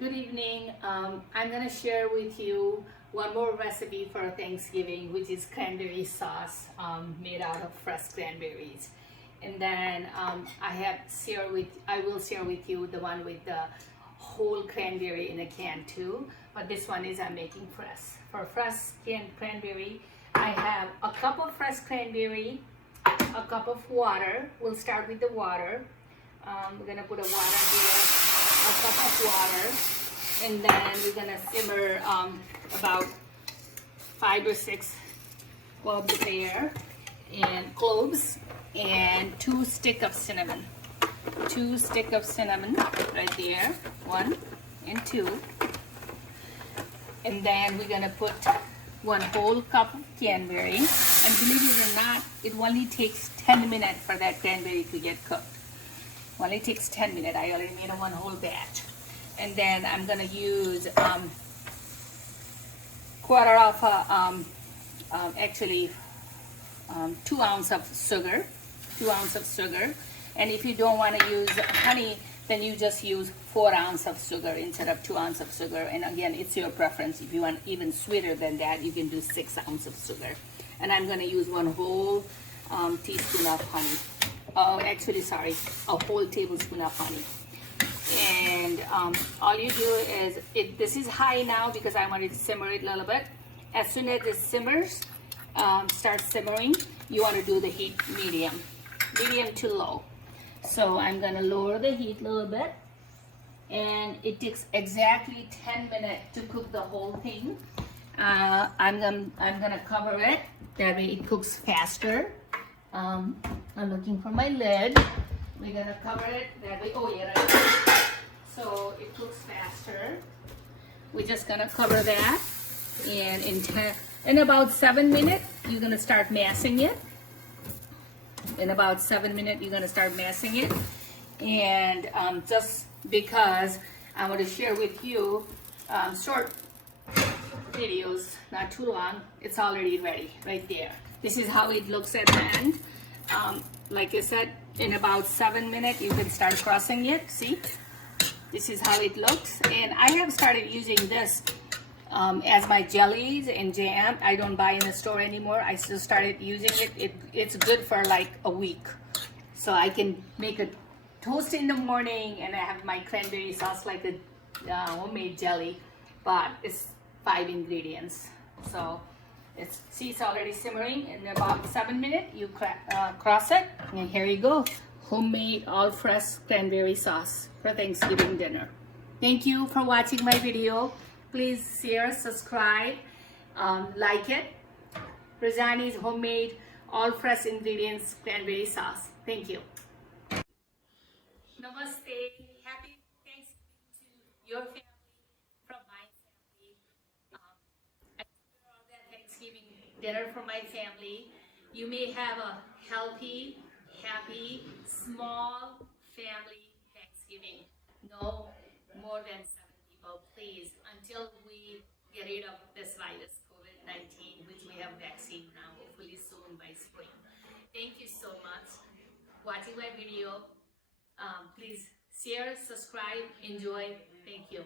Good evening. I'm going to share with you one more recipe for Thanksgiving, which is cranberry sauce made out of fresh cranberries. And then I will share with you the one with the whole cranberry in a can too. But this one is I'm making fresh. For fresh canned cranberry, I have a cup of fresh cranberry, a cup of water. We'll start with the water. We're gonna put a water here, a cup of water, and then we're gonna simmer about 5 or 6 bulbs of pear and cloves and 2 sticks of cinnamon. 2 sticks of cinnamon right there, 1 and 2. And then we're gonna put 1 whole cup of cranberry. And believe it or not, it only takes 10 minutes for that cranberry to get cooked. Only takes 10 minutes. I already made a 1 whole batch. And then I'm gonna use quarter of a 2 ounces of sugar. 2 ounces of sugar. And if you don't want to use honey, then you just use 4 ounces of sugar instead of 2 ounces of sugar. And again, it's your preference. If you want even sweeter than that, you can do 6 ounces of sugar. And I'm gonna use 1 whole teaspoon of honey. Oh, actually, sorry, a whole tablespoon of honey. And all you do is, this is high now because I wanted to simmer it a little bit. As soon as it simmers, starts simmering, you want to do the heat medium to low. So I'm gonna lower the heat a little bit, and it takes exactly 10 minutes to cook the whole thing. I'm gonna cover it, that way it cooks faster. I'm looking for my lid. We're gonna cover it that way. Oh yeah, right. So it cooks faster. We're just gonna cover that, and in about 7 minutes, you're gonna start massing it. In about 7 minutes, you're gonna start massing it. And just because I want to share with you short videos, not too long, it's already ready right there. This is how it looks at the end. Like I said, in about 7 minutes, you can start crossing it. See, this is how it looks. And I have started using this as my jellies and jam. I don't buy in the store anymore. I just started using it. It's good for like a week. So I can make a toast in the morning and I have my cranberry sauce like a homemade jelly, but it's 5 ingredients. So it's already simmering. In about 7 minutes, you cross it, and here you go, homemade all fresh cranberry sauce for Thanksgiving dinner. Thank you for watching my video. Please share, subscribe, like it. Rajani's homemade all fresh ingredients cranberry sauce. Thank you. Namaste. Happy Thanksgiving to your family from my family. I prepare all that Thanksgiving dinner for my family. You may have a healthy, happy, small family Thanksgiving. No more than 7 people, please, until we get rid of this virus, COVID-19, which we have vaccine now, hopefully soon by spring. Thank you so much for watching my video. Please share, subscribe, enjoy. Thank you.